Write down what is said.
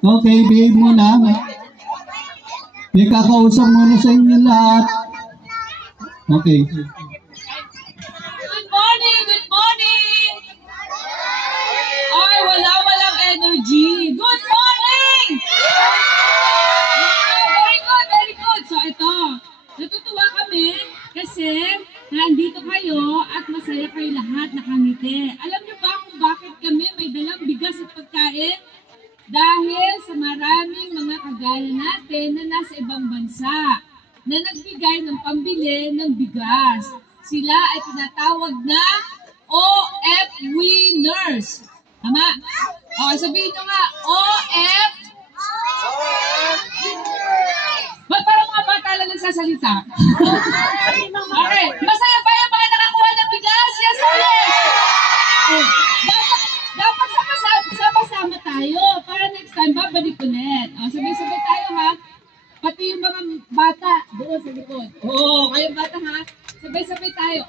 Okay, behave muna. May kakausap muna sa inyo lahat. Okay. Good morning! Good morning! Ay, walang energy. Good morning! Very good, very good. So, ito. Natutuwa kami kasi nandito kayo at masaya kayo lahat nakangiti. Alam niyo ba kung bakit kami may dalang bigas at pagkain? Dahil sa maraming mga kagaya natin na nasa ibang bansa na nagbigay ng pambili ng bigas. Sila ay tinatawag na OFWinners. Tama? O, sabihin nyo nga, OF. Ba't parang mga bata lang nagsasalita? Okay, masaya ba yung mga nakakuha ng bigas? Yes or yes? Oh, dapat sama-sama tayo para next time babalik ulit. O, sabay-sabay tayo ha. Pati yung mga bata doon sa likod. Oo, kayong bata ha. Sabay-sabay tayo.